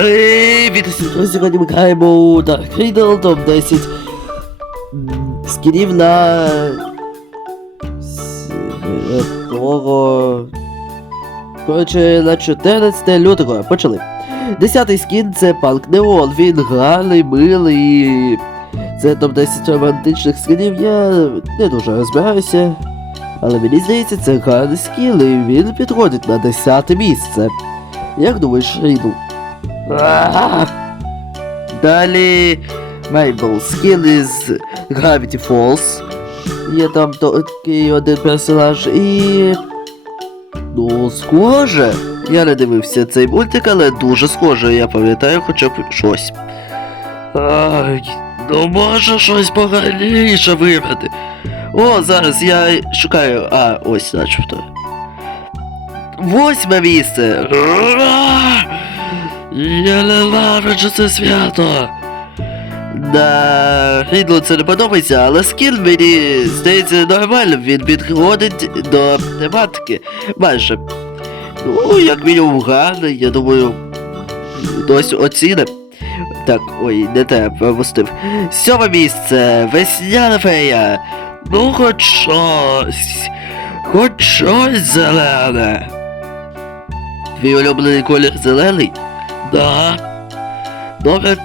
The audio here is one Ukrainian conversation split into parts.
Привіт друзі, сьогодні ми граємо у Dark Riddle, топ 10 м, скінів на... того... Коротше, на 14 лютого. Почали. Десятий скін це Панк Неон. Він гарний, милий. Це топ 10 романтичних скінів. Я не дуже розбираюся. Але мені здається, це гарний скін, і він підходить на 10 місце. Як думаєш, Ріду? А! Далі Мейбл скін із Gravity Falls. Є там такий один персонаж і. Ну, схоже. Я не дивився цей мультик, але дуже схоже, я пам'ятаю хоча б щось. Ай, ну може щось поганіше вибрати. О, зараз я шукаю. А, ось начебто. Восьме місце. Ура! Я ненавиджу це свято. Да, Рідлу це не подобається, але скін мені здається нормальним, він підходить до тематики. Майже. Ну, як мінімум гарний, я думаю, досі оціне. Так, ой, не те, пропустив. Сьоме місце, весняна фея. Ну, хоч щось. Хоч щось зелене. Твій улюблений колір зелений? Да. Добре.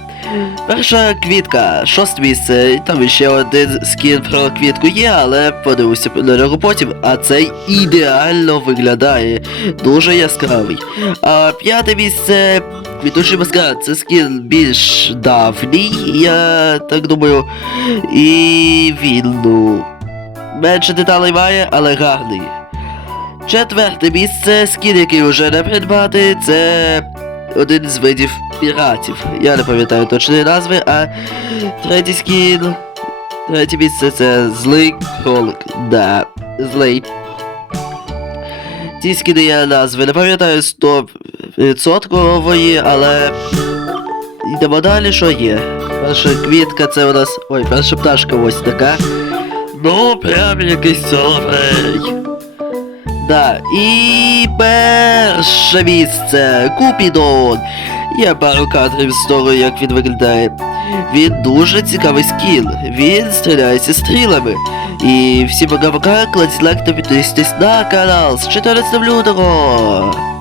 Перша квітка, шосте місце, там ще один скін про квітку є, але подивився на нього потім, а цей ідеально виглядає. Дуже яскравий. А п'яте місце. Квітучий маскарад, це скін більш давній, я так думаю. І він, ну. Менше деталей має, але гарний. Четверте місце, скін, який вже не придбати, це один з видів піратів. Я не пам'ятаю точної назви, а третій скін. Третє місце це злий кролик. Да, злий. Ті скіни я назви не пам'ятаю 100%, але. Йдемо далі, що є. Перша квітка це у нас. Ой, перша пташка ось така. Ну, прям якийсь соловей. Да, і перше місце Купідон. Є пару кадрів з того, як він виглядає. Він дуже цікавий скіл. Він стріляється стрілами. І всім пока-пока, кладіть лайк та підписуйтесь на канал з 14 лютого.